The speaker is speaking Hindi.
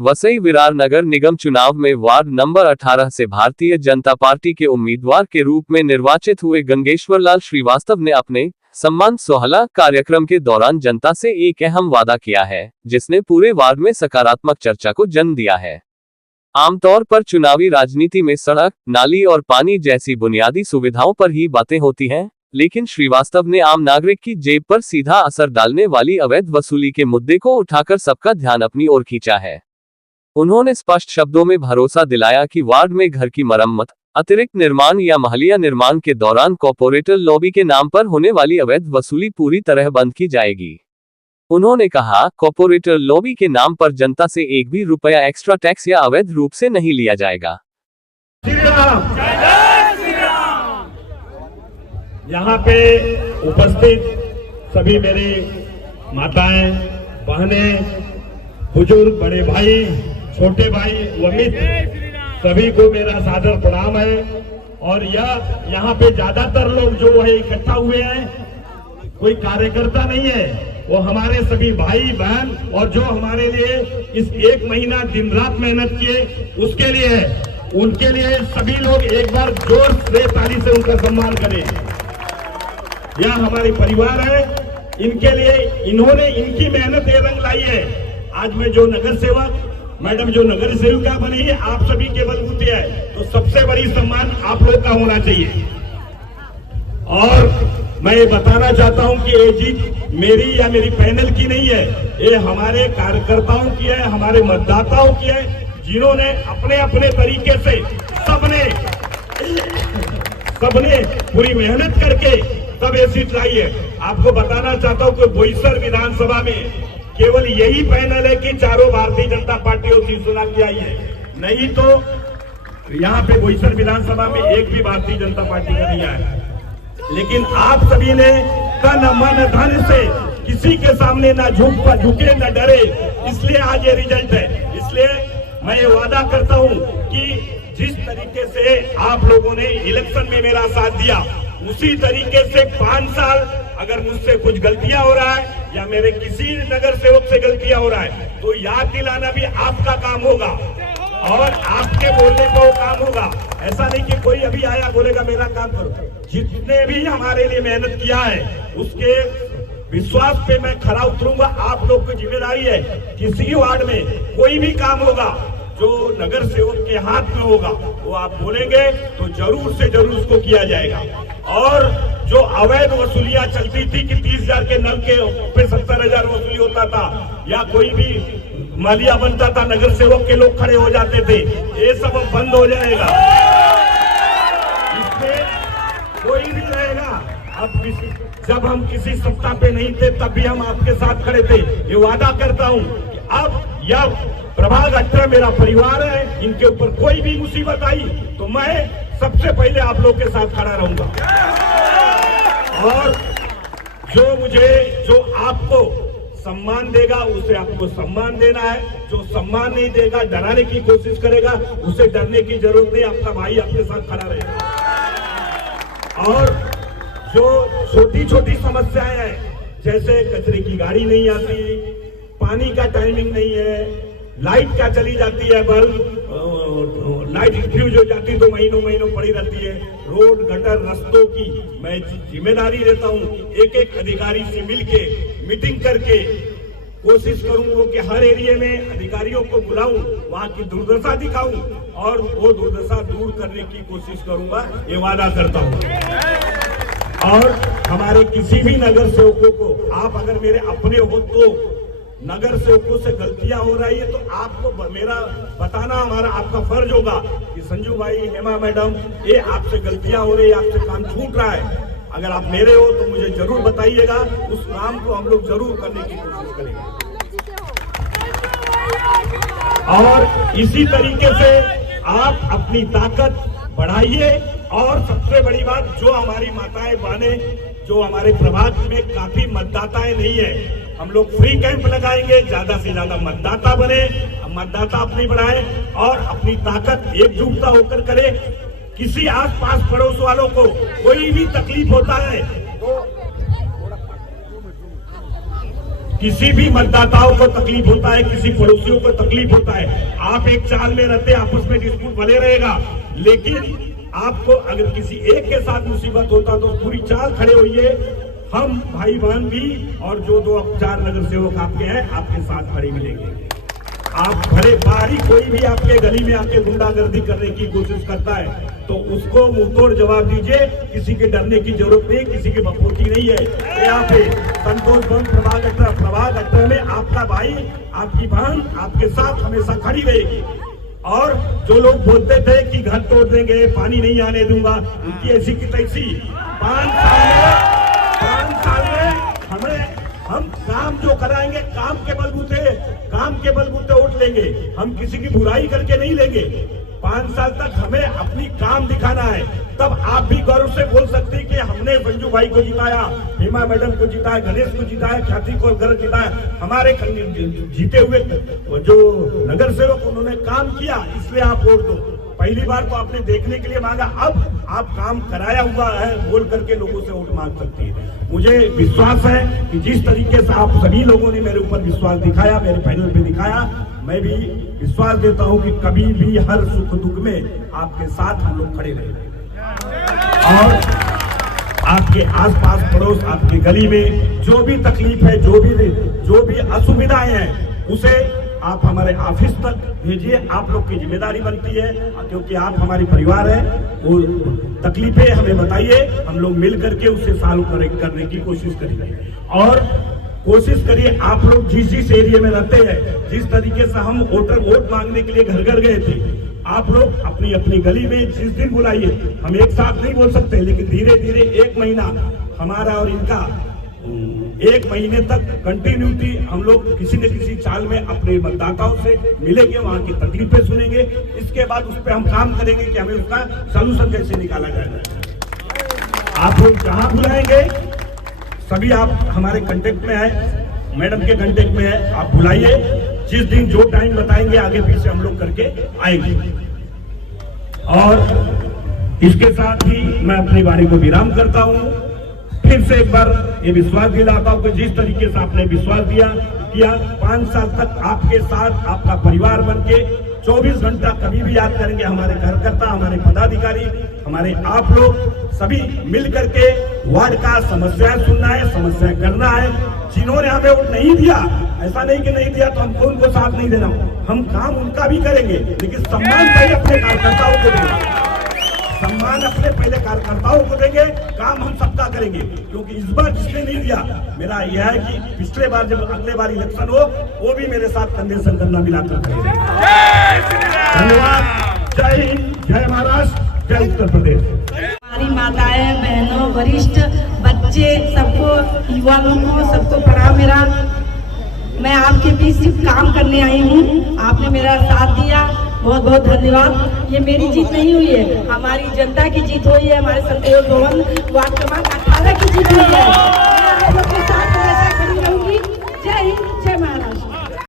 वसई विरार नगर निगम चुनाव में वार्ड नंबर 18 से भारतीय जनता पार्टी के उम्मीदवार के रूप में निर्वाचित हुए गंगेश्वर लाल श्रीवास्तव ने अपने सम्मान सोहला कार्यक्रम के दौरान जनता से एक अहम वादा किया है, जिसने पूरे वार्ड में सकारात्मक चर्चा को जन्म दिया है। आमतौर पर चुनावी राजनीति में सड़क, नाली और पानी जैसी बुनियादी सुविधाओं पर ही बातें होती हैं, लेकिन श्रीवास्तव ने आम नागरिक की जेब पर सीधा असर डालने वाली अवैध वसूली के मुद्दे को उठाकर सबका ध्यान अपनी ओर खींचा है। उन्होंने स्पष्ट शब्दों में भरोसा दिलाया कि वार्ड में घर की मरम्मत, अतिरिक्त निर्माण या महलिया निर्माण के दौरान कॉर्पोरेटर लॉबी के नाम पर होने वाली अवैध वसूली पूरी तरह बंद की जाएगी। उन्होंने कहा, कॉर्पोरेटर लॉबी के नाम पर जनता से एक भी रुपया एक्स्ट्रा टैक्स या अवैध रूप से नहीं लिया जाएगा। यहाँ पे उपस्थित सभी मेरी माताएं, बहनें, बुजुर्ग, बड़े भाई, छोटे भाई व मित्र, सभी को मेरा सादर प्रणाम है। और यह यहाँ पे ज्यादातर लोग जो है इकट्ठा हुए हैं, कोई कार्यकर्ता नहीं है, वो हमारे सभी भाई बहन और जो हमारे लिए इस एक महीना दिन रात मेहनत किए उसके लिए है। उनके लिए सभी लोग एक बार जोर से ताली से उनका सम्मान करें। यह हमारे परिवार है, इनके लिए इन्होंने इनकी मेहनत ये रंग लाई है। आज मैं जो नगर सेवक, मैडम जो नगर सेविका बनी है, आप सभी के बलबूते है, तो सबसे बड़ी सम्मान आप लोग का होना चाहिए। और मैं ये बताना चाहता हूं कि ये जीत मेरी या मेरी पैनल की नहीं है, ये हमारे कार्यकर्ताओं की है, हमारे मतदाताओं की है, जिन्होंने अपने अपने तरीके से सबने पूरी मेहनत करके तब ये सीट लाई है। आपको बताना चाहता हूं कि बोईसर विधानसभा में केवल यही पैनल है कि चारों भारतीय जनता पार्टी और शिवसेना की आई है, नहीं तो यहाँ पे बोईसर विधानसभा में एक भी भारतीय जनता पार्टी का नहीं आया। लेकिन आप सभी ने तन मन धन से किसी के सामने ना झुके ना डरे, इसलिए आज ये रिजल्ट है। इसलिए मैं ये वादा करता हूँ कि जिस तरीके से आप लोगों ने इलेक्शन में मेरा साथ दिया, उसी तरीके से 5 साल अगर मुझसे कुछ गलतियां हो रहा है या मेरे किसी नगर सेवक से गलतियां हो रहा है, तो याद दिलाना भी आपका काम होगा और आपके बोलने का वो काम होगा। ऐसा नहीं कि कोई अभी आया बोलेगा मेरा काम करो। जितने भी हमारे लिए मेहनत किया है उसके विश्वास पे मैं खरा उतरूंगा। आप लोग की जिम्मेदारी है, किसी वार्ड में कोई भी काम होगा जो नगर सेवक के हाथ में होगा, वो आप बोलेंगे तो जरूर से जरूर उसको किया जाएगा। और जो अवैध वसूलियां चलती थी कि 30,000 के नल के पे 70,000 वसूली होता था, या कोई भी मालिया बनता था, नगर सेवक के लोग खड़े हो जाते थे, ये सब अब बंद हो जाएगा। इसमें कोई नहीं रहेगा। अब जब हम किसी सत्ता पे नहीं थे तब भी हम आपके साथ खड़े थे। ये वादा करता हूँ कि अब यह प्रभाग 18 मेरा परिवार है, इनके ऊपर कोई भी मुसीबत आई तो मैं सबसे पहले आप लोग के साथ खड़ा रहूंगा। और जो आपको सम्मान देगा उसे आपको सम्मान देना है, जो सम्मान नहीं देगा, डराने की कोशिश करेगा, उसे डरने की जरूरत नहीं, आपका भाई आपके साथ खड़ा रहेगा। और जो छोटी छोटी समस्याएं हैं, जैसे कचरे की गाड़ी नहीं आती, पानी का टाइमिंग नहीं है, लाइट क्या चली जाती है, बल्ब लाइट फ्यूज हो जाती तो महीनों महीनों पड़ी रहती है, रोड गटर रस्तों की मैं जिम्मेदारी लेता हूँ कि एक एक अधिकारी से मिलके मीटिंग करके कोशिश करूंगा कि हर एरिया में अधिकारियों को बुलाऊं, वहां की दुर्दशा दिखाऊं और वो दुर्दशा दूर करने की कोशिश करूंगा, ये वादा करता हूं। और हमारे किसी भी नगर सेवकों को, आप अगर मेरे अपने हो तो नगर सेवकों से गलतियां हो रही है तो आपको मेरा बताना हमारा आपका फर्ज होगा कि संजू भाई, हेमा मैडम, ये आपसे गलतियां हो रही है, आपसे काम छूट रहा है। अगर आप मेरे हो तो मुझे जरूर बताइएगा, उस काम को हम लोग जरूर करने की कोशिश करेंगे। और इसी तरीके से आप अपनी ताकत बढ़ाइए। और सबसे बड़ी बात, जो हमारी माताएं बहनें, जो हमारे प्रभाग में काफी मतदाताएं नहीं है, हम लोग फ्री कैंप लगाएंगे, ज्यादा से ज्यादा मतदाता बने, मतदाता अपनी बढ़ाए और अपनी ताकत एकजुटता होकर करे। किसी आस पास पड़ोस वालों को कोई भी तकलीफ होता है तो किसी भी मतदाताओं को तकलीफ होता है, किसी पड़ोसियों को तकलीफ होता है, आप एक चाल में रहते आपस में डिस्प्यूट भले रहेगा, लेकिन आपको अगर किसी एक के साथ मुसीबत होता तो पूरी चाल खड़े होइए। हम भाई बहन भी और जो 2-4 नगर सेवक आपके हैं आपके साथ खड़े मिलेंगे। आप भले बाहरी कोई भी आपके गली में आके गुंडागर्दी करने की कोशिश करता है तो उसको मुंहतोड़ जवाब दीजिए। किसी के डरने की जरूरत नहीं, किसी की बपोती नहीं है। यहाँ पे संतोष भवन प्रभाग 18 में आपका भाई आपकी बहन आपके साथ हमेशा खड़ी रहेगी। और जो लोग बोलते थे कि घर तोड़ देंगे, पानी नहीं आने दूंगा, उनकी ऐसी की तैसी 5 साल में हम काम जो कराएंगे काम के बलबूते वोट लेंगे। हम किसी की बुराई करके नहीं लेंगे। 5 साल तक हमें अपनी काम दिखाना है, तब आप भी गौरव से बोल सकते हैं कि हमने मंजू भाई को जिताया, हेमा मैडम को जिताया, गणेश को जिताया, ख्याति को जिताया। हमारे जीते हुए जो नगर सेवक उन्होंने काम किया, इसलिए आप वोट दो। पहली बार तो आपने देखने के लिए मांगा, अब आप काम कराया हुआ है बोल करके लोगों से वोट मांग सकती है। मुझे विश्वास है कि जिस तरीके से आप सभी लोगों ने मेरे ऊपर विश्वास दिखाया, मेरे पैनल पे दिखाया, मैं भी विश्वास देता हूं कि कभी भी हर सुख दुख में आपके साथ हम लोग खड़े रहेंगे। और आपके आसपास पड़ोस आपकी गली में जो भी तकलीफ है, जो भी असुविधाएं हैं, उसे आप हमारे ऑफिस तक भेजिए। आप लोग की जिम्मेदारी बनती है, क्योंकि आप हमारी परिवार है। वो तकलीफें हमें बताइए, हम लोग मिल करके उसे सॉल्व करने की कोशिश करेंगे। और कोशिश करिए, आप लोग जिस एरिया में रहते हैं, जिस तरीके से हम वोट मांगने के लिए घर घर गए थे, आप लोग अपनी अपनी गली में जिस दिन बुलाइए। हम एक साथ नहीं बोल सकते, लेकिन धीरे धीरे 1 महीना हमारा और इनका 1 महीने तक कंटिन्यूटी हम लोग किसी न किसी चाल में अपने मतदाताओं से मिलेंगे, वहां की तकलीफें सुनेंगे। इसके बाद उस पर हम काम करेंगे कि हमें उसका सलूशन कैसे निकाला जाएगा। आप लोग जहां बुलाएंगे सभी आप हमारे कांटेक्ट में है, मैडम के कांटेक्ट में है, आप बुलाइए। जिस दिन जो टाइम बताएंगे आगे पीछे हम लोग करके आएंगे। और इसके साथ ही मैं अपनी वाणी को विराम करता हूं। फिर से एक बार ये विश्वास दिलाता हूं कि जिस तरीके से आपने विश्वास किया 5 साल तक आपके साथ आपका परिवार बनके 24 घंटा कभी भी याद करेंगे। हमारे कार्यकर्ता, हमारे पदाधिकारी, हमारे आप लोग सभी मिल करके वार्ड का समस्याएं सुनना है, समस्या करना है। जिन्होंने हमें वोट नहीं दिया, ऐसा नहीं कि नहीं दिया तो हमको उनको साथ नहीं देना, हम काम उनका भी करेंगे, लेकिन सम्मान पहले अपने कार्यकर्ताओं को देंगे। सम्मान अपने पहले कार्यकर्ताओं को देंगे, काम हम सबका करेंगे। क्योंकि इस बार जिसने नहीं दिया, मेरा यह है कि पिछले बार जब अगले बार इलेक्शन हो, वो भी मेरे साथ कंधे से कंधा मिलाकर करेंगे। धन्यवाद। जय हिंद, जय महाराष्ट्र, जय उत्तर प्रदेश। हमारी माताएं, बहनों, वरिष्ठ, बच्चे, सबको, युवा लोगों को सबको प्रणाम। मेरा मैं आपके बीच सिर्फ काम करने आई हूँ, आपने मेरा साथ दिया, बहुत बहुत धन्यवाद। ये मेरी जीत नहीं हुई है, हमारी जनता की जीत हुई है, हमारे संतोष भवन वार्ड क्रमांक 18 की जीत हुई है।